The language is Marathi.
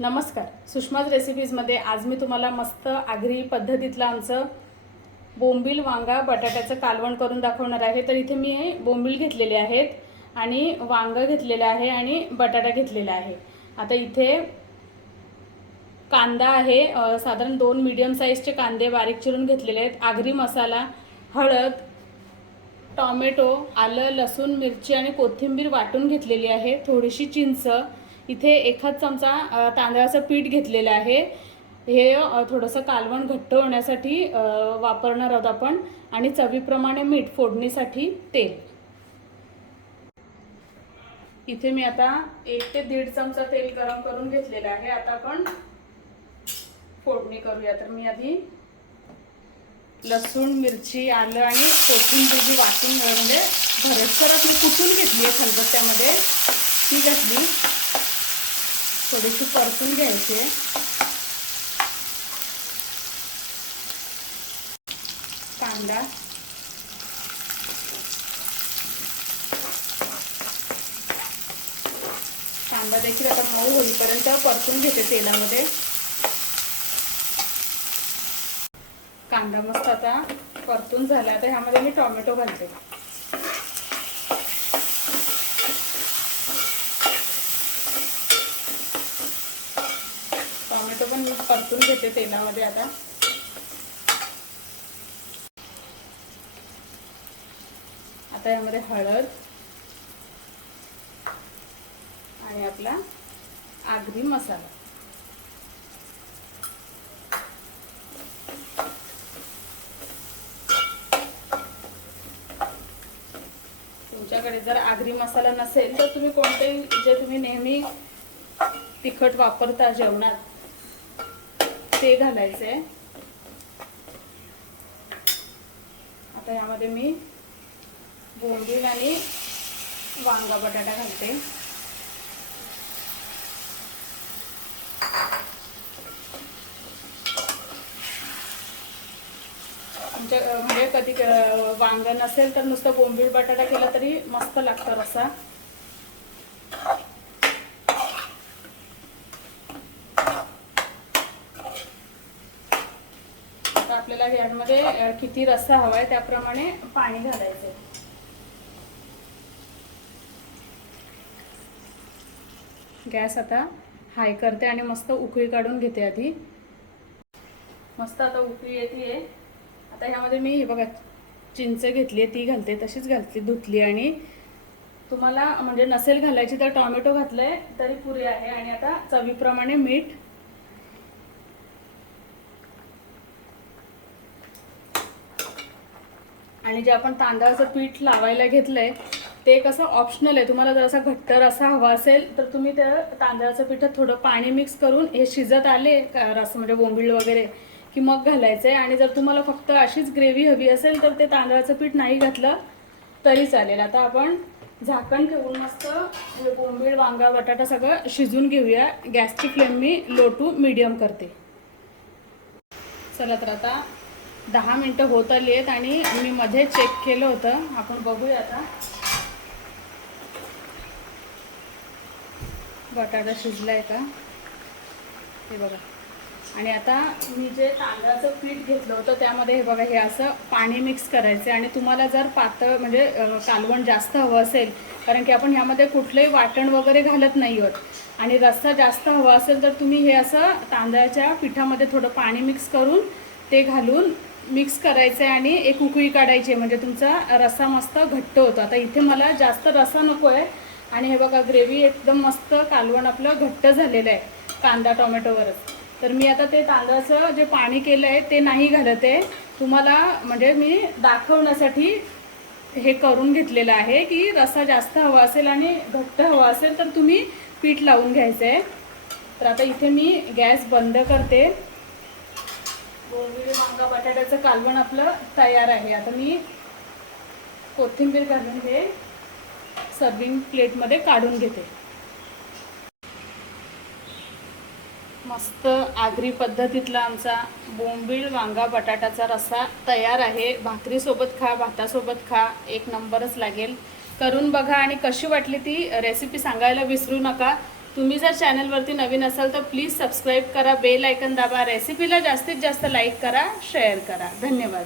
नमस्कार. सुषमाज रेसिपीजमध्ये आज मी तुम्हाला मस्त आगरी पद्धतीतलं आमचं बोंबील वांगा बटाट्याचं कालवण करून दाखवणार आहे. तर इथे मी बोंबील घेतलेले आहेत आणि वांगं घेतलेलं आहे आणि बटाटा घेतलेला आहे. आता इथे कांदा आहे. साधारण दोन मीडियम साईजचे कांदे बारीक चिरून घेतलेले आहेत. आगरी मसाला हळद टॉमॅटो आलं लसूण मिरची आणि कोथिंबीर वाटून घेतलेली आहे. थोडीशी चिंच इथे एखाद चमचा तांदळाचं पीठ घेतलेलं आहे. हे थोडंसं कालवण घट्ट होण्यासाठी वापरणार आहोत आपण. आणि चवीप्रमाणे मीठ फोडणीसाठी तेल. इथे मी आता एक ते दीड चमचा तेल गरम करून घेतलेलं आहे. आता आपण फोडणी करूया. तर मी आधी लसूण मिरची आलं आणि कोथिंबीर जी वाटून अं, म्हणजे भरतसरच मी कुटून घेतली आहे खलबत्त्यामध्ये? ती घातली. थोडीशी परतून घ्यायची कांदा. कांदा देखील आता मऊ होईपर्यंत परतून घेते तेलामध्ये. कांदा मस्त आता परतून झाला. तर ह्यामध्ये मी टोमॅटो घालते टोमॅटो पण मी परतून घेते तेलामध्ये आता. आता यामध्ये हळद आणि आपला आगरी मसाला. तुमच्याकडे जर आगरी मसाला नसेल तर तुम्ही कोणतेही जे तुम्ही नेहमी तिखट वापरता जेवणात ते घालायचे आता यामध्ये मी बोंबील आणि वांगा बटाटा घालते. आमच्या म्हणजे कधी वांग नसेल तर नुसतं बोंबील बटाटा केला तरी मस्त लागतं रसा आपल्याला यामध्ये किती रस्सा हवाय त्याप्रमाणे पाणी घालायचं गॅस आता हाय करते आणि मस्त उकळी काढून घेते आधी. मस्त आता उकळी येते आता ह्यामध्ये मी हे बघा चिंच घेतली आहे ती घालते तशीच घालते धुतली आणि तुम्हाला म्हणजे नसेल घालायची तर टॉमॅटो घातलंय तरी पुरी आहे. आणि आता चवीप्रमाणे मीठ आणि जे आपण तांदळाचं पीठ लावायला घेतलंय ते कसं ऑप्शनल आहे. तुम्हाला जर असा घट्ट रसा हवा असेल तर तुम्ही त्या तांदळाचं पिठात थोडं पाणी मिक्स करून हे शिजत आले का रस म्हणजे बोंबील वगैरे की मग घालायचं आहे आणि जर तुम्हाला फक्त अशीच ग्रेव्ही हवी असेल तर ते तांदळाचं पीठ नाही घातलं तरी चालेल. आता आपण झाकण ठेवून मस्त हे वांगा बटाटा सगळं शिजून घेऊया. गॅसची फ्लेम मी लो टू मीडियम करते. चला तर आता दहा मिनटं होत आली आहेत आणि मी मध्ये चेक केलं होतं. आपण बघूया आता. बटाटा शिजलाय का? हे बघा. आणि आता मी जे तांदळाचं पीठ घेतलं होतं त्यामध्ये हे बघा हे असं पाणी मिक्स करायचं आणि तुम्हाला जर पातळ म्हणजे कालवण जास्त हवं असेल कारण की आपण ह्यामध्ये कुठलंही वाटण वगैरे घालत नाही आहोत. आणि रस्सा जास्त हवा असेल तर तुम्ही हे असं तांदळाच्या पिठामध्ये थोडं पाणी मिक्स करून ते घालून मिक्स करायचं आहे आणि एक उकळी काढायची आहे. म्हणजे तुमचा रस्सा मस्त घट्ट होतो. आता इथे मला जास्त रस्सा नको आहे आणि हे बघा ग्रेव्ही एकदम मस्त कालवण आपलं घट्ट झालेलं आहे कांदा टोमॅटोवरच तर मी आता ते तांदळाचं जे पाणी केलं आहे ते नाही घालत आहे. तुम्हाला म्हणजे मी दाखवण्यासाठी हे करून घेतलेलं आहे की रस्सा जास्त हवा असेल आणि घट्ट हवा असेल तर तुम्ही पीठ लावून घ्यायचं आहे तर आता इथे मी गॅस बंद करते. बोंबील वांगा बटाट्याचं कालवण आपलं तयार आहे. आता मी कोथिंबीर घालून हे सर्विंग प्लेटमध्ये काढून घेते. मस्त आगरी पद्धतीतला आमचा बोंबीळ वांगा बटाटाचा रस्सा तयार आहे. भाकरीसोबत खा भातासोबत खा एक नंबरच लागेल. करून बघा आणि कशी वाटली ती रेसिपी सांगायला विसरू नका. तुम्ही जर चॅनलवरती नवीन असाल तर प्लीज सबस्क्राईब करा बेल आयकन दाबा रेसिपीला जास्तीत जास्त लाईक करा शेअर करा. धन्यवाद.